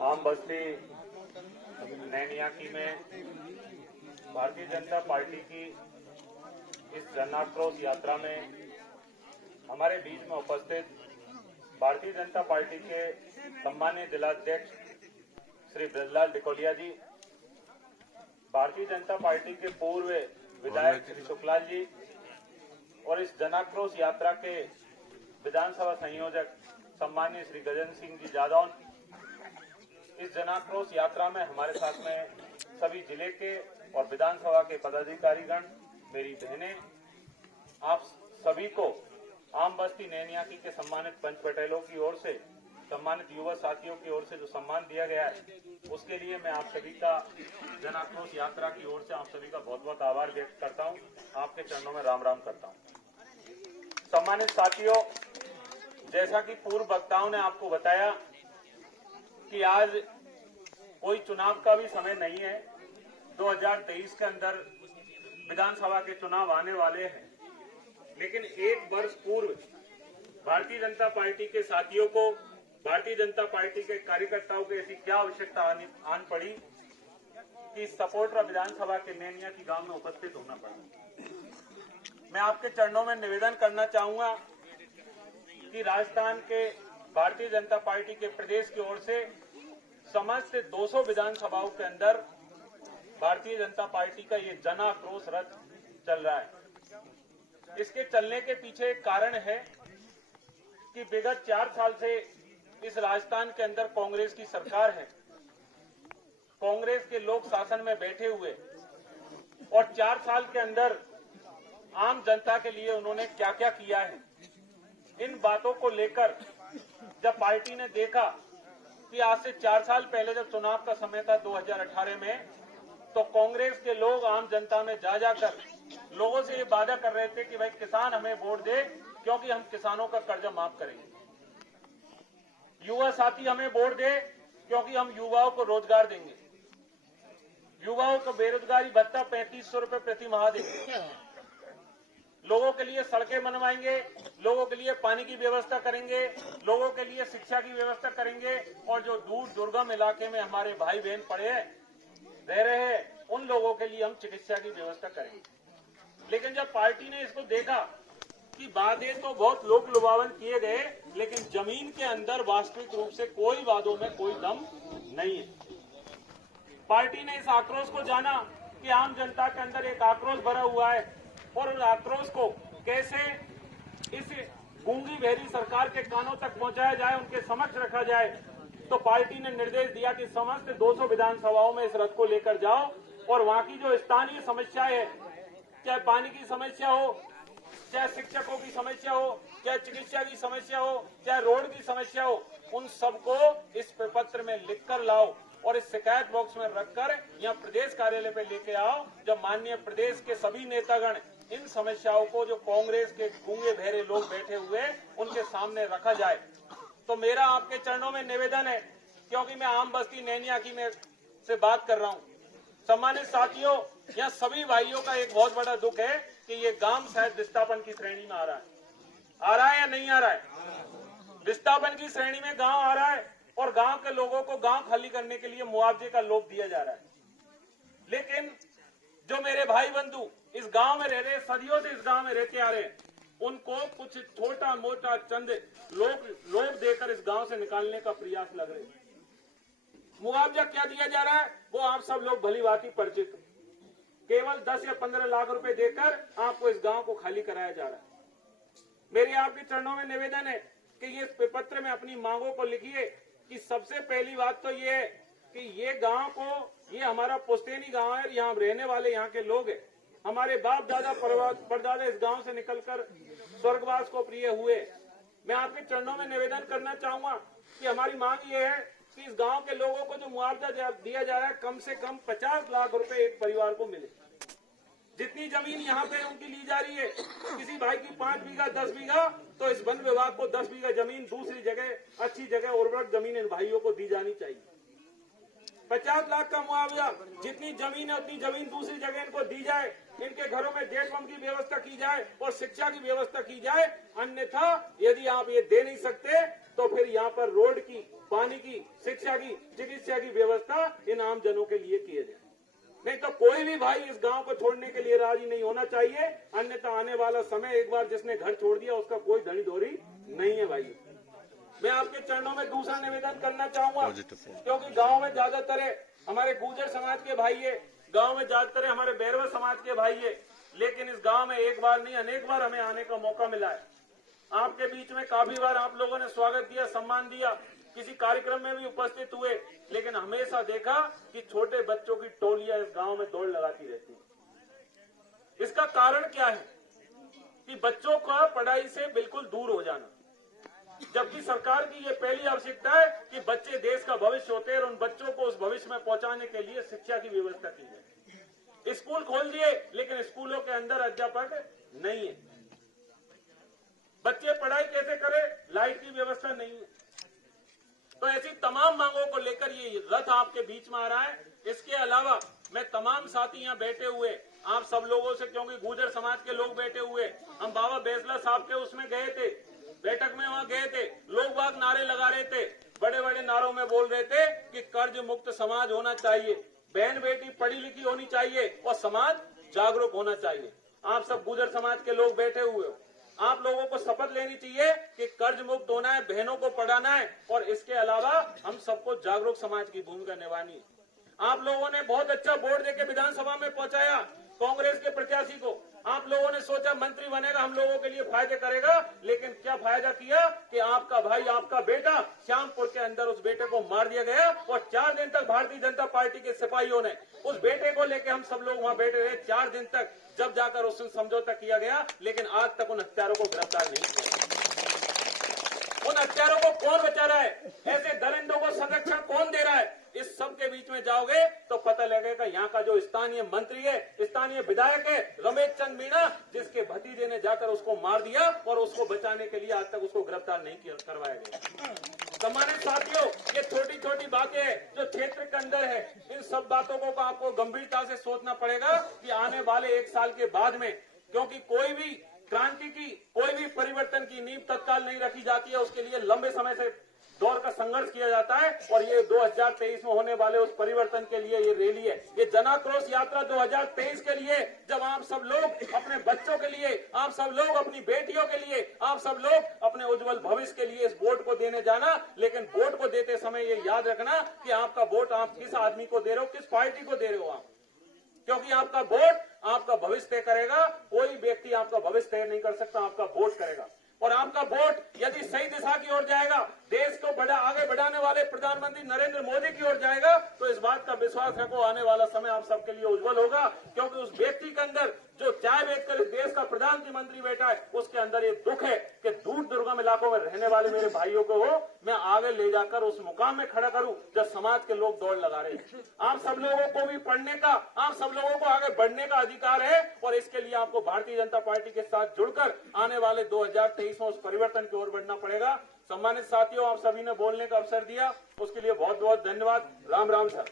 आम बस्ती नैनियाकी में भारतीय जनता पार्टी की इस जन आक्रोश यात्रा में हमारे बीच में उपस्थित भारतीय जनता पार्टी के सम्मानीय जिलाध्यक्ष श्री ब्रजलाल डिकोलिया जी, भारतीय जनता पार्टी के पूर्व विधायक श्री शुक्लाल जी और इस जन आक्रोश यात्रा के विधानसभा संयोजक सम्मानीय श्री गजेंद्र सिंह जी जादौन, इस जन आक्रोश यात्रा में हमारे साथ में सभी जिले के और विधानसभा के पदाधिकारीगण, मेरी बहनें, आप सभी को आम बस्ती नैनियाकी के सम्मानित पंच पटेलों की ओर से, सम्मानित युवा साथियों की ओर से जो सम्मान दिया गया है, उसके लिए मैं आप सभी का जन आक्रोश यात्रा की ओर से आप सभी का बहुत बहुत आभार व्यक्त करता हूं। आपके चरणों में राम राम करता हूं। सम्मानित साथियों, जैसा कि पूर्व वक्ताओं ने आपको बताया कि आज कोई चुनाव का भी समय नहीं है। 2023 के अंदर विधानसभा के चुनाव आने वाले हैं, लेकिन एक वर्ष पूर्व भारतीय जनता पार्टी के साथियों को, भारतीय जनता पार्टी के कार्यकर्ताओं को ऐसी क्या आवश्यकता आन पड़ी कि सपोर्टर विधानसभा के नैनियाकी गांव में उपस्थित होना पड़ा। मैं आपके चरणों में निवेदन करना चाहूंगा कि राजस्थान के भारतीय जनता पार्टी के प्रदेश की ओर से समस्त 200 विधानसभाओं के अंदर भारतीय जनता पार्टी का ये जन आक्रोश रथ चल रहा है। इसके चलने के पीछे एक कारण है कि विगत 4 साल से इस राजस्थान के अंदर कांग्रेस की सरकार है। कांग्रेस के लोग शासन में बैठे हुए और 4 साल के अंदर आम जनता के लिए उन्होंने क्या क्या किया है, इन बातों को लेकर जब पार्टी ने देखा कि आज से 4 साल पहले जब चुनाव का समय था 2018 में, तो कांग्रेस के लोग आम जनता में जा जाकर लोगों से ये वादा कर रहे थे कि भाई किसान हमें वोट दे क्योंकि हम किसानों का कर्जा माफ करेंगे, युवा साथी हमें वोट दे क्योंकि हम युवाओं को रोजगार देंगे, युवाओं को बेरोजगारी भत्ता 3500 रुपए प्रति माह देंगे, लोगों के लिए सड़कें बनवाएंगे, लोगों के लिए पानी की व्यवस्था करेंगे, लोगों के लिए शिक्षा की व्यवस्था करेंगे और जो दूर दुर्गम इलाके में हमारे भाई बहन पड़े रह रहे हैं, उन लोगों के लिए हम चिकित्सा की व्यवस्था करेंगे। लेकिन जब पार्टी ने इसको देखा कि वादे तो बहुत लोक लुभावन किए गए, लेकिन जमीन के अंदर वास्तविक रूप से कोई वादों में कोई दम नहीं है। पार्टी ने इस आक्रोश को जाना कि आम जनता के अंदर एक आक्रोश भरा हुआ है और उस आक्रोश को कैसे इस गूंगी बहरी सरकार के कानों तक पहुंचाया जाए, उनके समक्ष रखा जाए। तो पार्टी ने निर्देश दिया कि समस्त 200 विधानसभाओं में इस रथ को लेकर जाओ और वहां की जो स्थानीय समस्याएं है, चाहे पानी की समस्या हो, चाहे शिक्षकों की समस्या हो, चाहे चिकित्सा की समस्या हो, चाहे रोड की समस्या हो, उन सबको इस प्रपत्र में लिखकर लाओ और इस शिकायत बॉक्स में रखकर यहाँ प्रदेश कार्यालय पे लेके आओ। जब माननीय प्रदेश के सभी नेतागण इन समस्याओं को जो कांग्रेस के गूंगे बहरे लोग बैठे हुए उनके सामने रखा जाए। तो मेरा आपके चरणों में निवेदन है, क्योंकि मैं आम बस्ती नैनियाकी में से बात कर रहा हूँ। सम्मानित साथियों, यहाँ सभी भाइयों का एक बहुत बड़ा दुख है कि ये गांव शायद विस्थापन की श्रेणी में आ रहा है या नहीं आ रहा है? विस्थापन की श्रेणी में गांव आ रहा है और गांव के लोगों को गांव खाली करने के लिए मुआवजे का लोभ दिया जा रहा है। लेकिन जो मेरे भाई बंधु इस गांव में रह रहे, सदियों से इस गांव में रहते आ रहे हैं, उनको कुछ छोटा मोटा चंद लोभ देकर इस गांव से निकालने का प्रयास लग रहे। मुआवजा क्या दिया जा रहा है वो आप सब लोग भली भांति परिचित हो। केवल 10 या 15 लाख रुपए देकर आपको इस गांव को खाली कराया जा रहा है। मेरी आपके चरणों में निवेदन है कि ये पत्र में अपनी मांगों को लिखिए कि सबसे पहली बात तो ये है कि ये गांव को, ये हमारा पुश्तैनी गांव है, यहाँ रहने वाले यहाँ के लोग हैं, हमारे बाप दादा परदादा इस गांव से निकलकर स्वर्गवास को प्रिय हुए। मैं आपके चरणों में निवेदन करना चाहूंगा कि हमारी मांग ये है कि इस गांव के लोगों को जो मुआवजा दिया जा रहा है, कम से कम 50 लाख रुपए एक परिवार को मिले। जितनी जमीन यहाँ पे उनकी ली जा रही है, किसी भाई की 5 बीघा 10 बीघा, तो इस वन विभाग को 10 बीघा जमीन दूसरी जगह, अच्छी जगह उर्वरक जमीन इन भाइयों को दी जानी चाहिए। 50 लाख का मुआवजा, जितनी जमीन है उतनी जमीन दूसरी जगह इनको दी जाए, इनके घरों में गेट पंप की व्यवस्था की जाए और शिक्षा की व्यवस्था की जाए। अन्यथा यदि आप ये दे नहीं सकते तो फिर यहाँ पर रोड की, पानी की, शिक्षा की, चिकित्सा की व्यवस्था इन आम जनों के लिए किए जाए। नहीं तो कोई भी भाई इस गांव को छोड़ने के लिए राजी नहीं होना चाहिए, अन्यथा आने वाला समय एक बार जिसने घर छोड़ दिया उसका कोई धनी धोरी नहीं है भाई। मैं आपके चरणों में दूसरा निवेदन करना चाहूंगा, क्योंकि गांव में ज्यादातर हमारे गुर्जर समाज के भाई है, गांव में ज्यादातर हमारे बैरवा समाज के भाई है, लेकिन इस गांव में एक बार नहीं अनेक बार हमें आने का मौका मिला है। आपके बीच में काफी बार आप लोगों ने स्वागत दिया, सम्मान दिया, किसी कार्यक्रम में भी उपस्थित हुए, लेकिन हमेशा देखा कि छोटे बच्चों की टोलियां इस गांव में दौड़ लगाती रहती है। इसका कारण क्या है कि बच्चों का पढ़ाई से बिल्कुल दूर हो जाना, जबकि सरकार की ये पहली आवश्यकता है कि बच्चे देश का भविष्य होते हैं और उन बच्चों को उस भविष्य में पहुंचाने के लिए शिक्षा की व्यवस्था की जाए। स्कूल खोल दिए, लेकिन स्कूलों के अंदर अध्यापक नहीं है। बच्चे पढ़ाई कैसे करें, लाइट की व्यवस्था नहीं है। तो ऐसी तमाम मांगों को लेकर ये रथ आपके बीच में आ रहा है। इसके अलावा मैं तमाम साथी यहाँ बैठे हुए आप सब लोगों से, क्योंकि गुर्जर समाज के लोग बैठे हुए, हम बाबा बैसला साहब के उसमें गए थे, बैठक में वहां गए थे, लोग बाग नारे लगा रहे थे, बड़े बड़े नारों में बोल रहे थे कि कर्ज मुक्त समाज होना चाहिए, बहन बेटी पढ़ी लिखी होनी चाहिए और समाज जागरूक होना चाहिए। आप सब गुर्जर समाज के लोग बैठे हुए हो, आप लोगों को शपथ लेनी चाहिए कि कर्ज मुक्त होना है, बहनों को पढ़ाना है और इसके अलावा हम सबको जागरूक समाज की भूमिका निभानी है। आप लोगों ने बहुत अच्छा वोट देके विधानसभा में पहुंचाया कांग्रेस के प्रत्याशी को। आप लोगों ने सोचा मंत्री बनेगा, हम लोगों के लिए फायदे करेगा, लेकिन क्या फायदा किया कि आपका भाई, आपका बेटा श्यामपुर के अंदर उस बेटे को मार दिया गया और 4 दिन तक भारतीय जनता पार्टी के सिपाहियों ने उस बेटे को लेकर हम सब लोग वहां बैठे रहे 4 दिन तक, जब जाकर उससे समझौता किया गया, लेकिन आज तक उन हत्यारों को गिरफ्तार नहीं किया। उन हत्यारों को कौन बचा रहा है? ऐसे दरिंदों को संरक्षण कौन दे रहा है? इस सब के बीच में जाओगे तो पता लगेगा यहाँ का जो स्थानीय मंत्री है, स्थानीय विधायक है रमेश चंद मीणा, जिसके भतीजे ने जाकर उसको मार दिया और उसको बचाने के लिए आज तक उसको गिरफ्तार नहीं करवाया गया। सम्मानित साथियों, ये छोटी छोटी बातें हैं जो क्षेत्र के अंदर है। इन सब बातों को आपको गंभीरता से सोचना पड़ेगा कि आने वाले 1 साल के बाद में, क्योंकि कोई भी क्रांति की, कोई भी परिवर्तन की नींव तत्काल नहीं रखी जाती है, उसके लिए लंबे समय से दौर का संघर्ष किया जाता है। और ये 2023 में होने वाले उस परिवर्तन के लिए ये रैली है, ये जनाक्रोश यात्रा 2023 के लिए, जब आप सब लोग अपने बच्चों के लिए, आप सब लोग अपनी बेटियों के लिए, आप सब लोग अपने उज्जवल भविष्य के लिए इस वोट को देने जाना। लेकिन वोट को देते समय ये याद रखना कि आपका वोट आप किस आदमी को दे रहे हो, किस पार्टी को दे रहे हो आप, क्योंकि आपका वोट आपका भविष्य तय करेगा। कोई व्यक्ति आपका भविष्य तय नहीं कर सकता, आपका वोट करेगा। और आपका वोट यदि सही दिशा की ओर जाएगा, देश को आगे बढ़ाने वाले प्रधानमंत्री नरेंद्र मोदी की ओर जाएगा, तो इस बात का विश्वास रखो आने वाला समय आप सबके लिए उज्जवल होगा। क्योंकि उस व्यक्ति के अंदर जो चाय बेचकर इस देश का प्रधानमंत्री बैठा है, उसके अंदर ये दुख है कि दूर दुर्गम इलाकों में रहने वाले मेरे भाइयों को मैं आगे ले जाकर उस मुकाम में खड़ा करूं जब समाज के लोग दौड़ लगा रहे हैं। आप सब लोगों को भी पढ़ने का, आप सब लोगों को आगे बढ़ने का अधिकार है और इसके लिए आपको भारतीय जनता पार्टी के साथ जुड़कर आने वाले 2023 में उस परिवर्तन की ओर बढ़ना पड़ेगा। सम्मानित साथियों, आप सभी ने बोलने का अवसर दिया, उसके लिए बहुत बहुत धन्यवाद। राम राम सर।